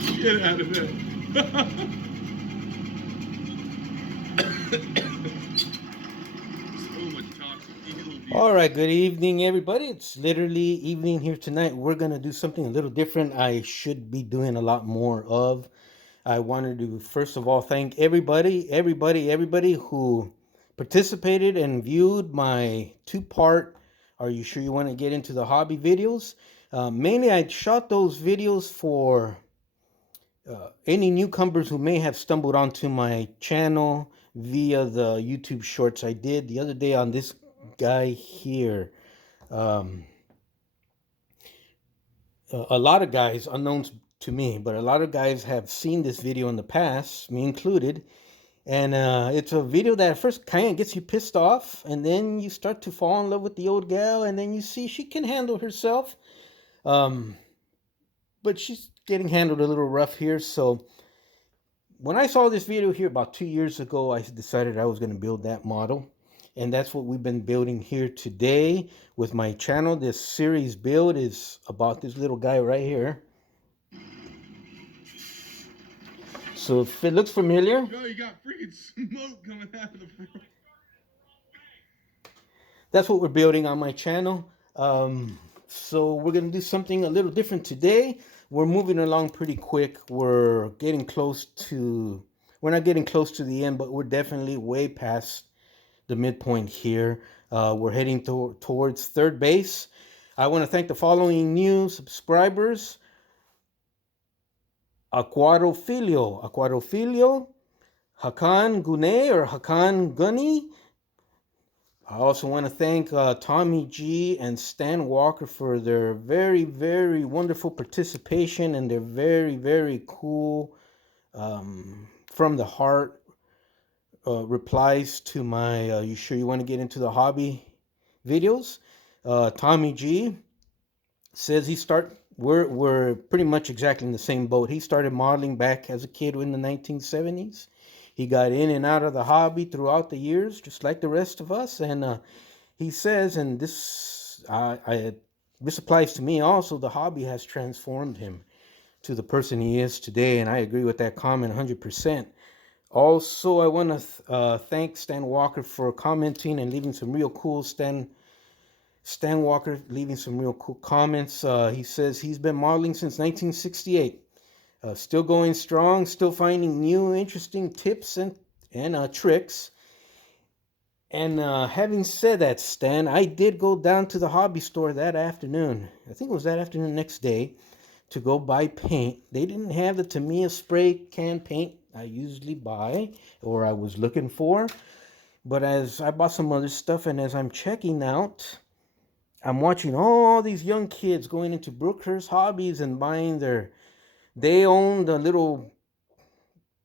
Get out of there. So much toxic evil All abuse. right, good evening, everybody. It's literally evening here tonight. We're going to do something a little different. I should be doing a lot more of. I wanted to, first of all, thank everybody who participated and viewed my two-part Are You Sure You Want to Get Into the Hobby videos. Mainly, I shot those videos for any newcomers who may have stumbled onto my channel via the YouTube shorts I did the other day on this guy here. Um, a lot of guys, unknown to me, but a lot of guys have seen this video in the past, me included. And it's a video that at first kind of gets you pissed off, and then you start to fall in love with the old gal, and then you see she can handle herself. Um, but she's getting handled a little rough here. So when I saw this video here about 2 years ago, I decided I was going to build that model. And that's what we've been building here today with my channel. This series build is about this little guy right here. So if it looks familiar, Yo, you got freaking smoke coming out of the front. that's what we're building on my channel. So we're going to do something a little different today. We're moving along pretty quick. We're not getting close to the end, but we're definitely way past the midpoint here. We're heading towards third base. I want to thank the following new subscribers: Aquarofilio, Hakan Gune or Hakan Gunny. I also want to thank Tommy G and Stan Walker for their very, very wonderful participation and their very, very cool, from the heart replies to my You Sure You Want to Get Into the Hobby videos. Tommy G says we're pretty much exactly in the same boat. He started modeling back as a kid in the 1970s. He got in and out of the hobby throughout the years, just like the rest of us. And he says, and this applies to me also, the hobby has transformed him to the person he is today. And I agree with that comment 100%. Also, I want to thank Stan Walker for commenting and leaving some real cool Stan Walker leaving some real cool comments. He says he's been modeling since 1968. Still going strong, still finding new interesting tips and tricks. And having said that, Stan, I did go down to the hobby store that afternoon. I think it was that afternoon, next day, to go buy paint. They didn't have the Tamiya spray can paint I usually buy or I was looking for. But as I bought some other stuff, and as I'm checking out, I'm watching all these young kids going into Brookhurst Hobbies and buying they own the little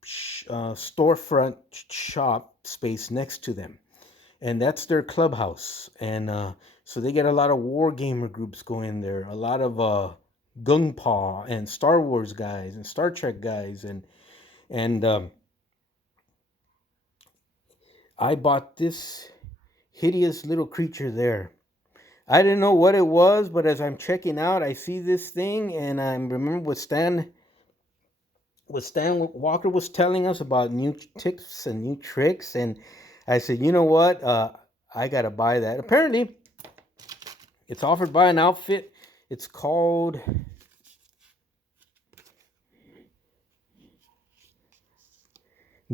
storefront shop space next to them. And that's their clubhouse. And so they get a lot of war gamer groups going there, a lot of Gung Paw and Star Wars guys and Star Trek guys. And I bought this hideous little creature there. I didn't know what it was, but as I'm checking out, I see this thing, and I remember what Stan Walker was telling us about new tips and new tricks, and I said, you know what, I gotta buy that. Apparently, it's offered by an outfit. It's called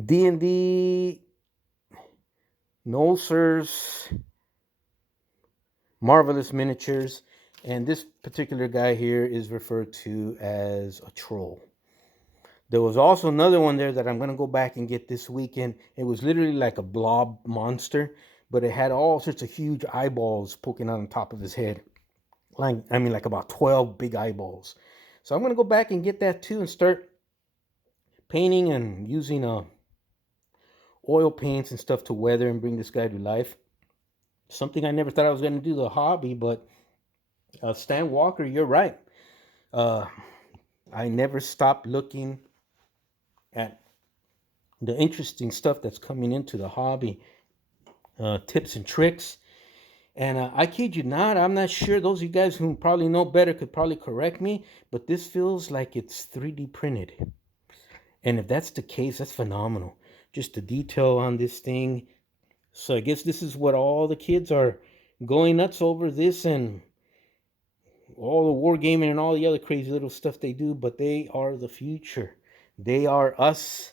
D&D Nolser's Marvelous Miniatures, and this particular guy here is referred to as a troll. There was also another one there that I'm going to go back and get this weekend. It was literally like a blob monster, but it had all sorts of huge eyeballs poking out on top of his head. Like about 12 big eyeballs. So I'm going to go back and get that too and start painting and using oil paints and stuff to weather and bring this guy to life. Something I never thought I was going to do the hobby, but Stan Walker, you're right. Uh, I never stopped looking at the interesting stuff that's coming into the hobby, tips and tricks. And I kid you not, I'm not sure. Those of you guys who probably know better could probably correct me, but this feels like it's 3D printed. And if that's the case, that's phenomenal. Just the detail on this thing. So I guess this is what all the kids are going nuts over, this and all the wargaming and all the other crazy little stuff they do, but they are the future. They are us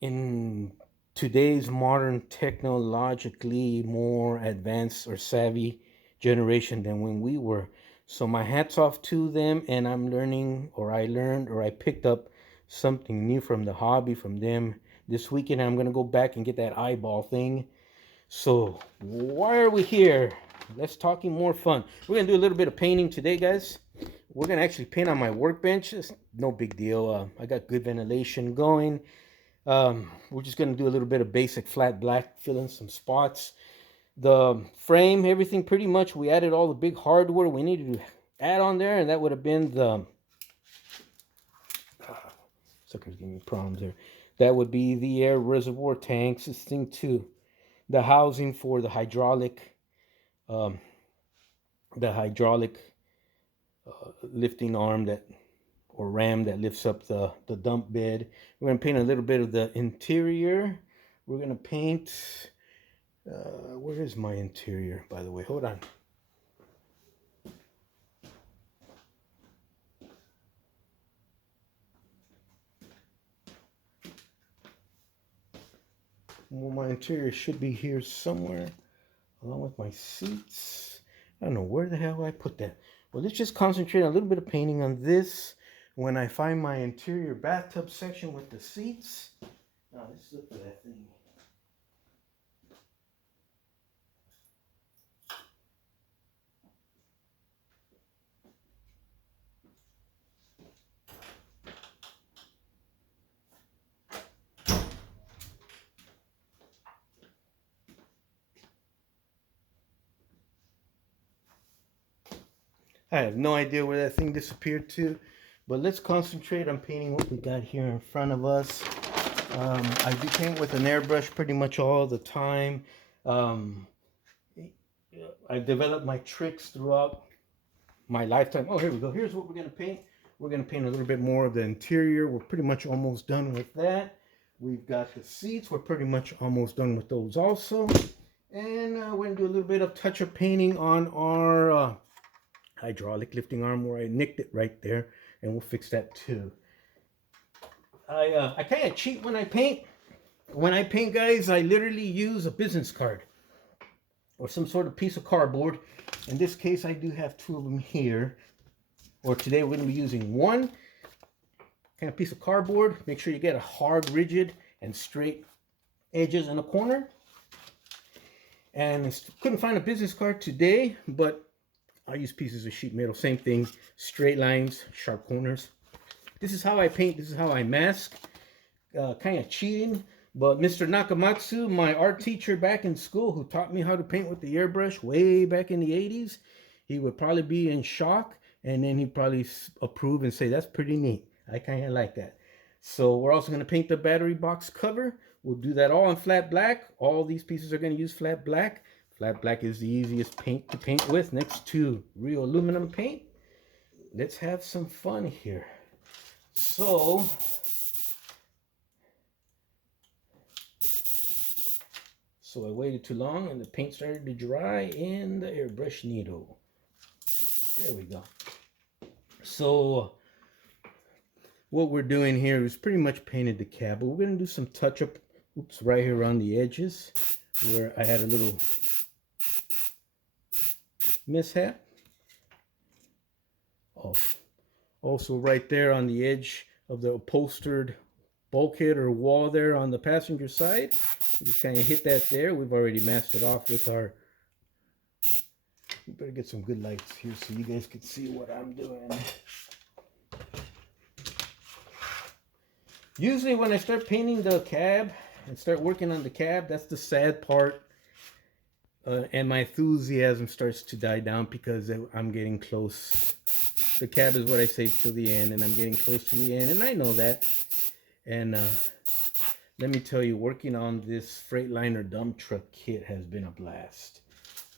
in today's modern, technologically more advanced or savvy generation than when we were. So my hat's off to them, and I'm learning, or I learned, or I picked up something new from the hobby from them this weekend. I'm gonna go back and get that eyeball thing. So why are we here? Let's talking more fun. We're gonna do a little bit of painting today, guys. We're gonna actually paint on my workbench. It's no big deal. I got good ventilation going. We're just gonna do a little bit of basic flat black, fill in some spots. The frame, everything pretty much, we added all the big hardware we needed to add on there, and that would have been the suckers giving me problems there. That would be the air reservoir tanks, this thing too. The housing for the hydraulic lifting arm that or ram that lifts up the dump bed. We're going to paint a little bit of the interior. We're going to paint, where is my interior, by the way? Hold on. Well, my interior should be here somewhere, along with my seats. I don't know where the hell I put that. Well, let's just concentrate on a little bit of painting on this. When I find my interior bathtub section with the seats. Now, let's look for that thing. I have no idea where that thing disappeared to, but let's concentrate on painting what we got here in front of us. I do paint with an airbrush pretty much all the time. I've developed my tricks throughout my lifetime. Oh, here we go. Here's what we're going to paint. We're going to paint a little bit more of the interior. We're pretty much almost done with that. We've got the seats. We're pretty much almost done with those also. And we're going to do a little bit of touch-up painting on our hydraulic lifting arm where I nicked it right there, and we'll fix that too. I kind of cheat when I paint. When I paint, guys, I literally use a business card or some sort of piece of cardboard. In this case, I do have two of them here. Or today we're going to be using one kind of piece of cardboard. Make sure you get a hard, rigid, and straight edges in the corner. And I couldn't find a business card today, but I use pieces of sheet metal. Same thing, straight lines, sharp corners. This is how I paint. This is how I mask. Kind of cheating. But Mr. Nakamatsu, my art teacher back in school who taught me how to paint with the airbrush way back in the 80s, he would probably be in shock, and then he'd probably approve and say, that's pretty neat. I kind of like that. So we're also going to paint the battery box cover. We'll do that all in flat black. All these pieces are going to use flat black. Flat black is the easiest paint to paint with next to real aluminum paint. Let's have some fun here. So I waited too long and the paint started to dry in the airbrush needle. There we go. So what we're doing here is pretty much painted the cab, but we're going to do some touch-up, right here on the edges where I had a little mishap. Also right there on the edge of the upholstered bulkhead or wall there on the passenger side. You just kind of hit that there. We've already masked it off with our... We better get some good lights here so you guys can see what I'm doing. Usually when I start painting the cab and start working on the cab, that's the sad part. And my enthusiasm starts to die down because I'm getting close. The cab is what I save till the end, and I'm getting close to the end, and I know that. And let me tell you, working on this Freightliner Dump Truck kit has been a blast.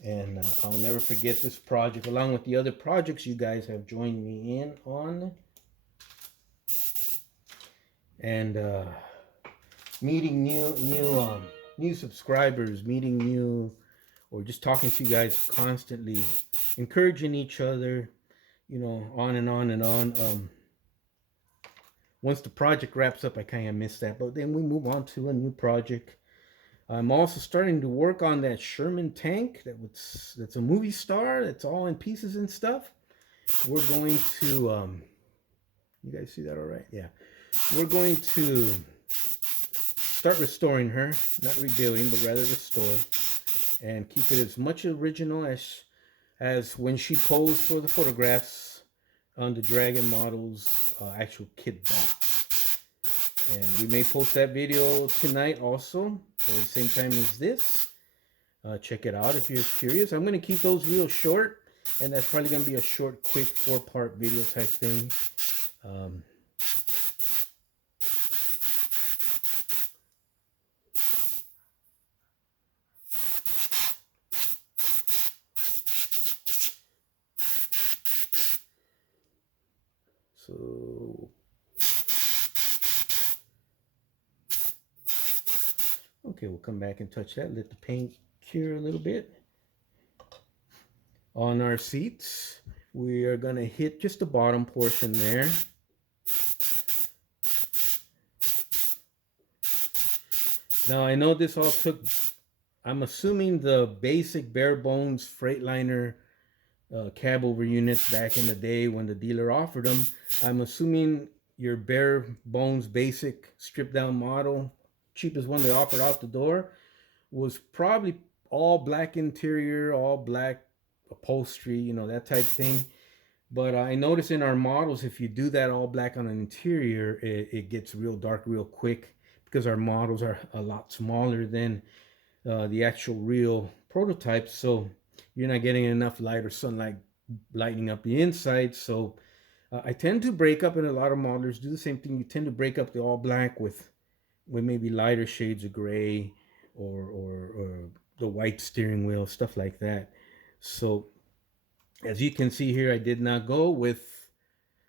And I'll never forget this project, along with the other projects you guys have joined me in on. And meeting new subscribers, meeting new, or just talking to you guys constantly, encouraging each other, you know, on and on and on. Once the project wraps up, I kind of miss that, but then we move on to a new project. I'm also starting to work on that Sherman tank that's a movie star. That's all in pieces and stuff. We're going to you guys see that all right? Yeah. We're going to start restoring her, not rebuilding, but rather restore, and keep it as much original as when she posed for the photographs on the Dragon Models actual kit box. And we may post that video tonight also, or the same time as this. Check it out if you're curious. I'm going to keep those real short, and that's probably going to be a short, quick 4-part video type thing. So, okay, we'll come back and touch that. Let the paint cure a little bit. On our seats, we are going to hit just the bottom portion there. Now, I know this all took, I'm assuming the basic bare bones Freightliner cab over units back in the day when the dealer offered them. I'm assuming your bare bones basic stripped down model, cheapest one they offered out the door, was probably all black interior, all black upholstery, you know, that type thing. But I notice in our models, if you do that all black on an interior, it gets real dark real quick, because our models are a lot smaller than the actual real prototypes. So you're not getting enough light or sunlight lighting up the inside. So I tend to break up, and a lot of modelers do the same thing. You tend to break up the all black with maybe lighter shades of gray, or the white steering wheel, stuff like that. So as you can see here, I did not go with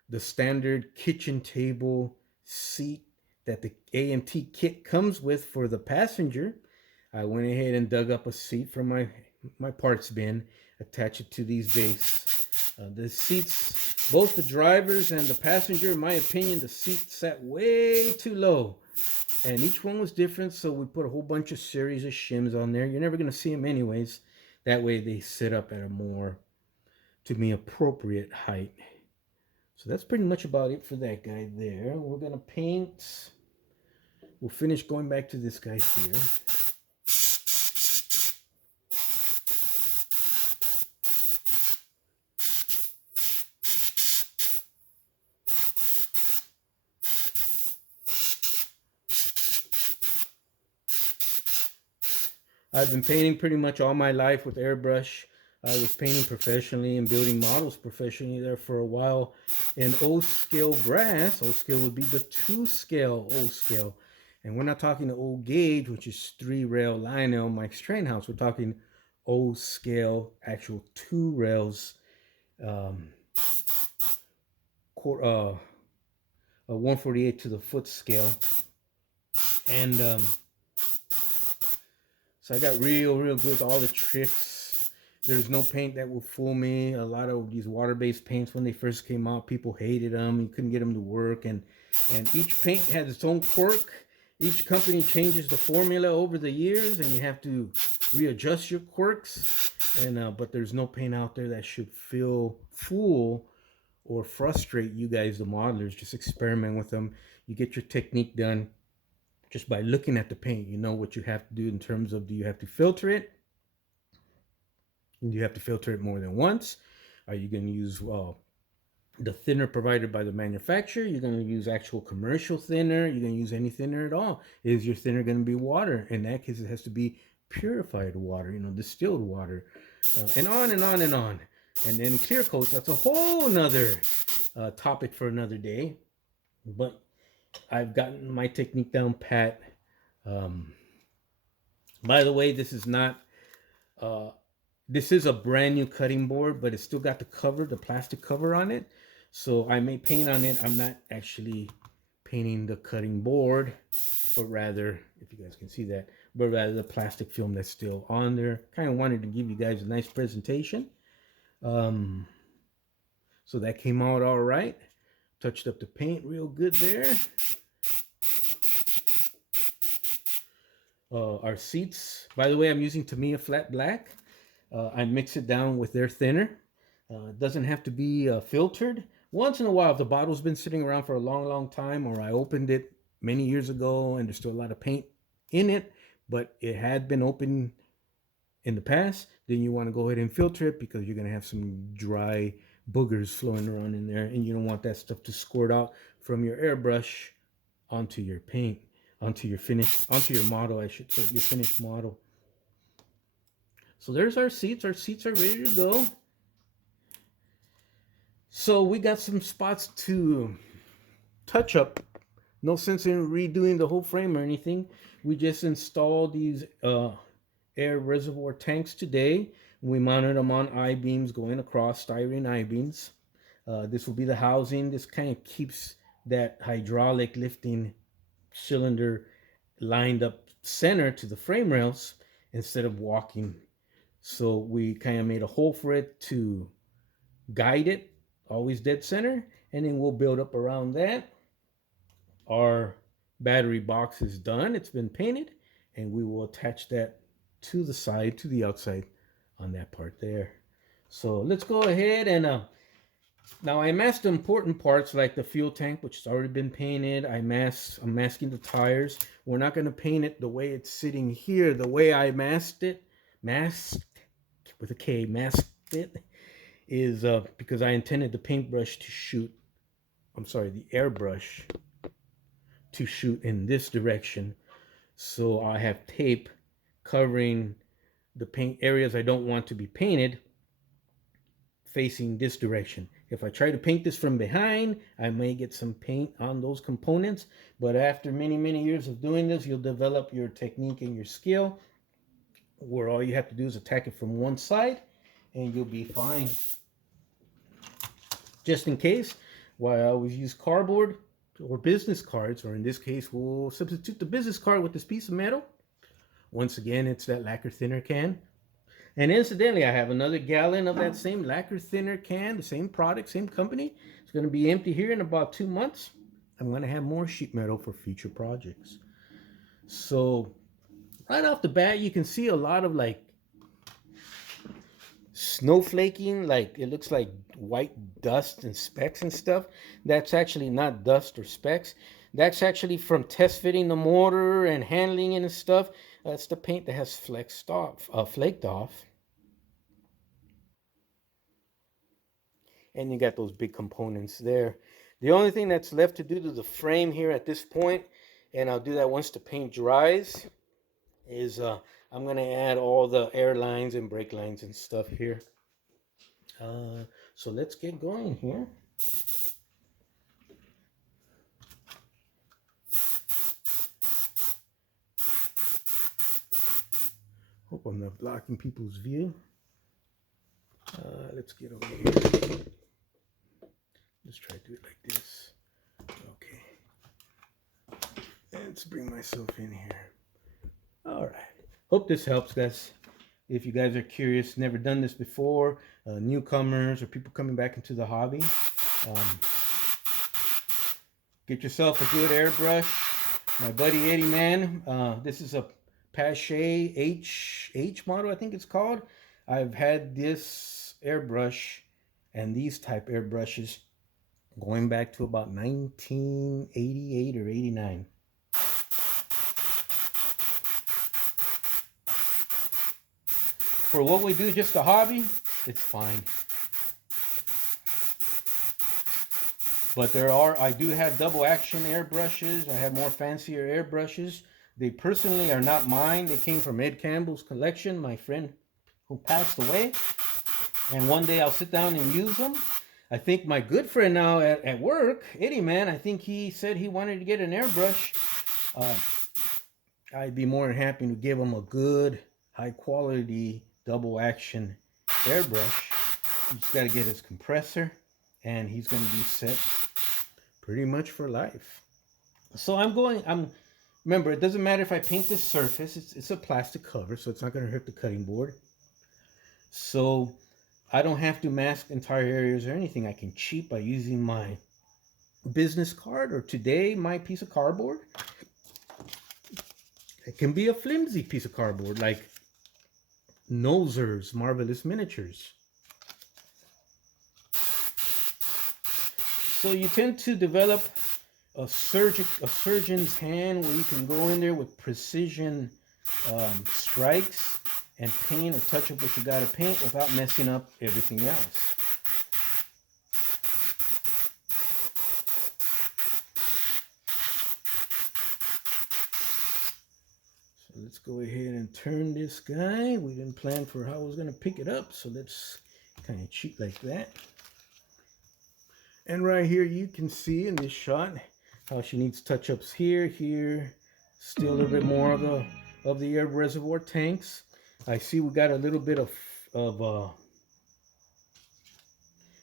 the standard kitchen table seat that the AMT kit comes with for the passenger. I went ahead and dug up a seat from my parts bin, attached it to these bases. The seats, both the drivers and the passenger, in my opinion, the seat sat way too low. And each one was different, so we put a whole bunch of series of shims on there. You're never going to see them anyways. That way they sit up at a more, to me, appropriate height. So that's pretty much about it for that guy there. We're going to paint. We'll finish going back to this guy here. I've been painting pretty much all my life with airbrush. I was painting professionally and building models professionally there for a while in O-scale brass. O-scale would be the 2-scale O-scale. And we're not talking the old gauge, which is 3-rail Lionel Mike's train house. We're talking O-scale, actual 2 rails, 148 to the foot scale. And so I got real good with all the tricks. There's no paint that will fool me. A lot of these water-based paints, when they first came out, people hated them. You couldn't get them to work. And each paint has its own quirk. Each company changes the formula over the years, and you have to readjust your quirks. And but there's no paint out there that should fool or frustrate you guys, the modelers. Just experiment with them. You get your technique done just by looking at the paint. You know what you have to do in terms of, do you have to filter it? Do you have to filter it more than once? Are you going to use the thinner provided by the manufacturer? You're going to use actual commercial thinner? You're going to use any thinner at all? Is your thinner going to be water? In that case, it has to be purified water, you know, distilled water, and on and on and on. And then clear coats, that's a whole nother topic for another day. But I've gotten my technique down pat. By the way, this is not This is a brand new cutting board, but it's still got the cover, the plastic cover on it. So I may paint on it. I'm not actually painting the cutting board, but rather, if you guys can see that, but rather the plastic film that's still on there. Kind of wanted to give you guys a nice presentation. So that came out all right. Touched up the paint real good there. Our seats, by the way, I'm using Tamiya Flat Black. I mix it down with their thinner. It doesn't have to be filtered. Once in a while, if the bottle's been sitting around for a long, long time, or I opened it many years ago and there's still a lot of paint in it, but it had been open in the past, then you want to go ahead and filter it because you're going to have some dry boogers flowing around in there, and you don't want that stuff to squirt out from your airbrush onto your paint, onto your model, I should say, your finished model. So there's our seats. Our seats are ready to go. So we got some spots to touch up. No sense in redoing the whole frame or anything. We just installed these air reservoir tanks today. We mounted them on I-beams going across, styrene I-beams. This will be the housing. This kind of keeps that hydraulic lifting cylinder lined up center to the frame rails instead of walking. So we kind of made a hole for it to guide it, always dead center, and then we'll build up around that. Our battery box is done. It's been painted, and we will attach that to the side, to the outside on that part there. So let's go ahead and now I masked the important parts like the fuel tank, which has already been painted. I'm masking the tires. We're not going to paint it the way it's sitting here. The way I masked with a K, masked it, is because I intended the paintbrush to shoot, the airbrush to shoot in this direction. So I have tape covering the paint areas I don't want to be painted facing this direction. If I try to paint this from behind, I may get some paint on those components, but after many, many years of doing this, you'll develop your technique and your skill where all you have to do is attack it from one side and you'll be fine. Just in case, why I always use cardboard or business cards, or in this case, we'll substitute the business card with this piece of metal. Once again, it's that lacquer thinner can. And incidentally, I have another gallon of that same lacquer thinner can, the same product, same company. It's going to be empty here in about 2 months. I'm going to have more sheet metal for future projects. So right off the bat, you can see a lot of like snowflaking, like it looks like white dust and specks and stuff. That's actually not dust or specks. That's actually from test fitting the motor and handling it and stuff. That's the paint that has flaked off. And you got those big components there. The only thing that's left to do to the frame here at this point, and I'll do that once the paint dries, is I'm going to add all the air lines and brake lines and stuff here. So let's get going here. Hope I'm not blocking people's view. Let's get over here. Let's try to do it like this. Okay. Let's bring myself in here. All right. Hope this helps, guys. If you guys are curious, never done this before, newcomers or people coming back into the hobby, get yourself a good airbrush. My buddy Eddie, man, this is a Pache H model, I think it's called. I've had this airbrush and these type airbrushes going back to about 1988 or 89. For what we do, just a hobby, it's fine. But I do have double action airbrushes. I have more fancier airbrushes. They personally are not mine. They came from Ed Campbell's collection, my friend who passed away. And one day I'll sit down and use them. I think my good friend now at work, Eddie, man, I think he said he wanted to get an airbrush. I'd be more than happy to give him a good, high quality double action airbrush. You just got to get his compressor, and he's going to be set pretty much for life. So remember, it doesn't matter if I paint this surface. It's a plastic cover, so it's not going to hurt the cutting board. So I don't have to mask entire areas or anything. I can cheat by using my business card, or today my piece of cardboard. It can be a flimsy piece of cardboard like Nozer's Marvelous Miniatures. So you tend to develop a surgeon's hand, where you can go in there with precision strikes and paint or touch up what you got to paint without messing up everything else. So let's go ahead and turn this guy. We didn't plan for how I was going to pick it up, so let's kind of cheat like that. And right here you can see in this shot how she needs touch-ups here, still a little bit more of the air reservoir tanks. I see we got a little bit of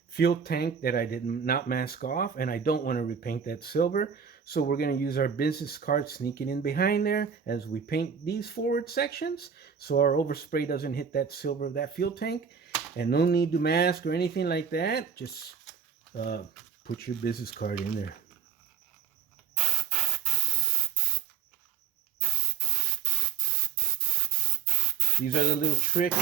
fuel tank that I did not mask off, and I don't want to repaint that silver. So we're going to use our business card sneaking in behind there as we paint these forward sections, so our overspray doesn't hit that silver of that fuel tank. And no need to mask or anything like that. Just put your business card in there. These are the little tricks.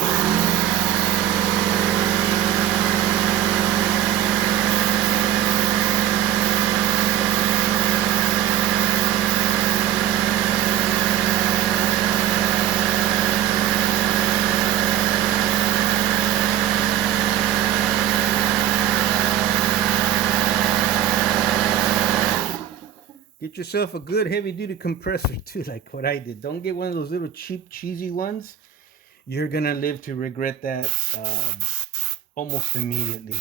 Get yourself a good heavy-duty compressor too, like what I did. Don't get one of those little cheap, cheesy ones. You're gonna live to regret that almost immediately.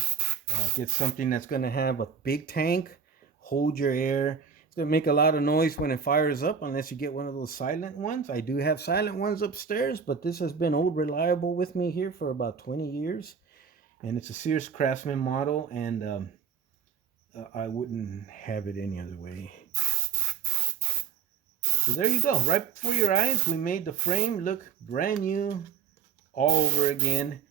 Get something that's gonna have a big tank, hold your air. It's gonna make a lot of noise when it fires up, unless you get one of those silent ones. I do have silent ones upstairs, but this has been old reliable with me here for about 20 years. And it's a Sears Craftsman model, and I wouldn't have it any other way. So there you go. Right before your eyes, we made the frame look brand new all over again.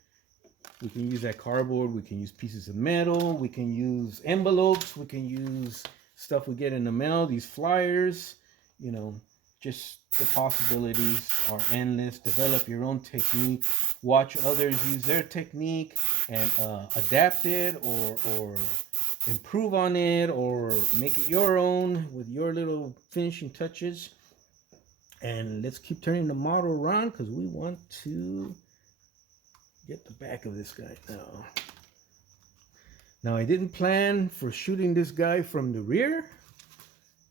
We can use that cardboard. We can use pieces of metal. We can use envelopes. We can use stuff we get in the mail, these flyers. You know, just the possibilities are endless. Develop your own technique. Watch others use their technique and adapt it, or improve on it, or make it your own with your little finishing touches. And let's keep turning the model around, because we want to get the back of this guy now. Now, I didn't plan for shooting this guy from the rear,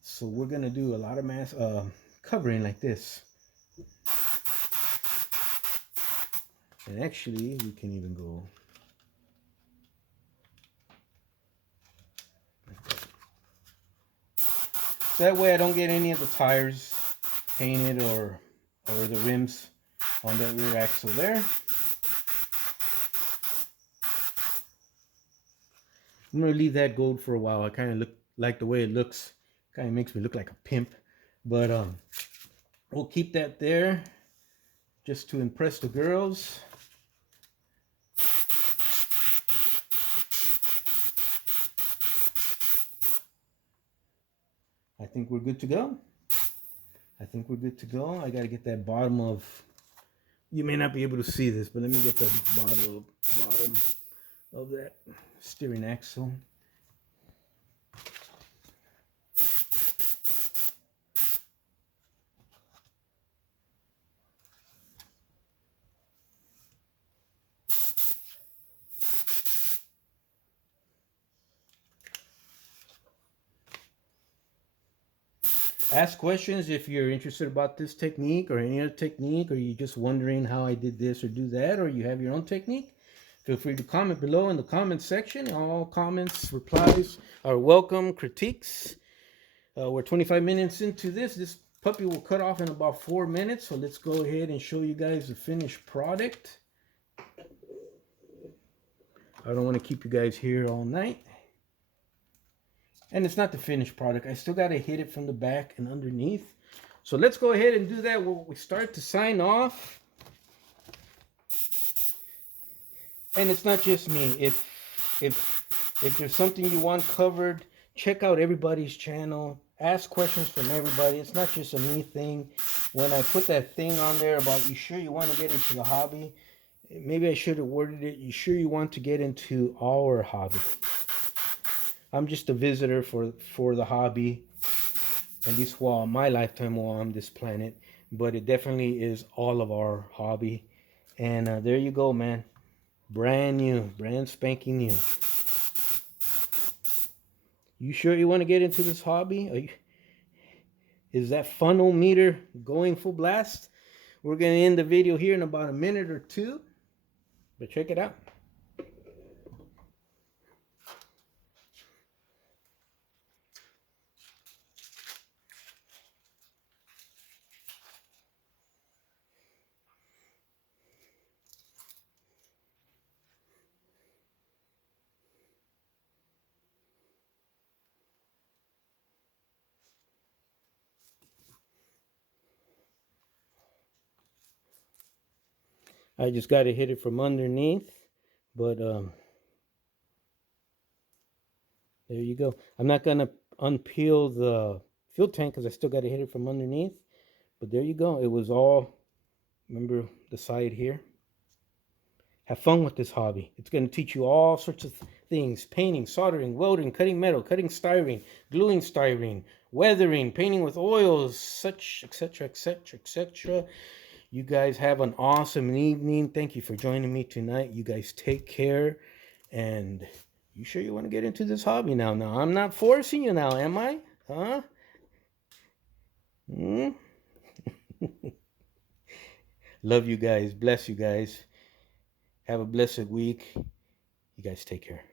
so we're gonna do a lot of covering like this. And actually, we can even go like that. So that way I don't get any of the tires painted or the rims on that rear axle there. I'm gonna leave that gold for a while. I kind of like the way it looks. Kind of makes me look like a pimp, but we'll keep that there just to impress the girls. I think we're good to go. I think we're good to go. I got to get that bottom of, you may not be able to see this, but let me get the bottom of that steering axle. Ask questions if you're interested about this technique or any other technique, or you're just wondering how I did this or do that, or you have your own technique. Feel free to comment below in the comment section. All comments, replies are welcome. Critiques. We're 25 minutes into this. This puppy will cut off in about 4 minutes. So let's go ahead and show you guys the finished product. I don't want to keep you guys here all night. And it's not the finished product. I still got to hit it from the back and underneath. So let's go ahead and do that when we start to sign off. And it's not just me. If there's something you want covered, check out everybody's channel. Ask questions from everybody. It's not just a me thing. When I put that thing on there about you sure you want to get into the hobby, maybe I should have worded it, you sure you want to get into our hobby? I'm just a visitor for the hobby, at least while my lifetime while on this planet. But it definitely is all of our hobby. And there you go, man. Brand new, brand spanking new. You sure you want to get into this hobby? Is that funnel meter going full blast? We're going to end the video here in about a minute or two. But check it out. I just got to hit it from underneath. But there you go. I'm not going to unpeel the fuel tank because I still got to hit it from underneath. But there you go. It was all, remember the side here? Have fun with this hobby. It's going to teach you all sorts of things. Painting, soldering, welding, cutting metal, cutting styrene, gluing styrene, weathering, painting with oils, such, etc., etc., etc. You guys have an awesome evening. Thank you for joining me tonight. You guys take care. And you sure you want to get into this hobby now? Now, I'm not forcing you now, am I? Huh? Love you guys. Bless you guys. Have a blessed week. You guys take care.